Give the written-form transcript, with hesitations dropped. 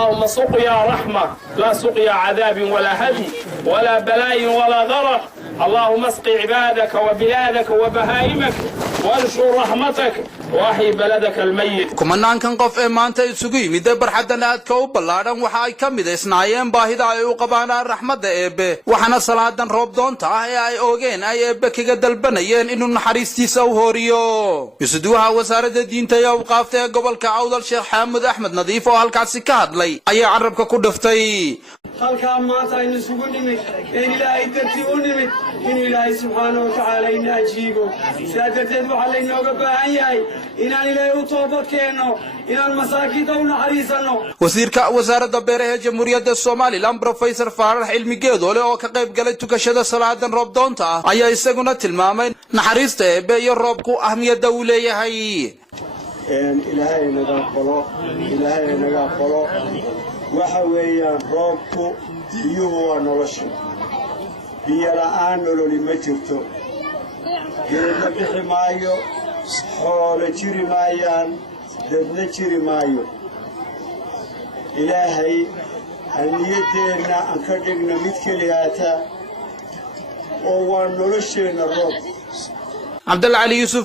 اللهم سقيا رحمة لا سقيا عذاب ولا هدي ولا بلاء ولا غرق. اللهم اسق عبادك وبلادك وبهائمك وانشر رحمتك واحي بلدك الميت. كمان كان قف maanta isugu yimid barxadan aadka u ballaaran waxa ay kamid isnaayeen baahida ay u qabaan raxmadda eebe waxana salaadan roob doonta ah ee ay oogeen ay eebe kaga dalbanayeen inuu naxariistiisa u horiyo isuduha wasaaradda diinta iyo awqaafta ee gobolka Awdal Sheekh Xamed Axmed Nadiif oo halkaasi ka hadlay ayaa carabka ku dhaftay halka maanta aynu isugu nimid ilaahay dartii u nimid in ilaahay subhanahu wa ta'ala ina ajiibo saadarteed waxa la inooga baahan yahay inaan ilaahay u toobad keeno inaan masaakiinta u naxariisano wasiirka wasaaradda beeraha jamhuuriyadda Soomaaliland Professor Faarax Cilmi Geedoole oo ka qayb galay tukashada salaadan roob doonta ah ayaa isaguna tilmaamay naxariista eebe iyo roobku ahmiyadda uu leeyahay ilaahay naga qolo waxa weeyaan roobku biyuhu waa nolosha biyo la'aan nololi ma jirto geedna bixi maayo xoolo jiri maayaan dadna jiri maayo ilaahay niyadeenna aan ka dhigna mid keliyaata oo waa nolosheenna roob Abdul Ali Yusuf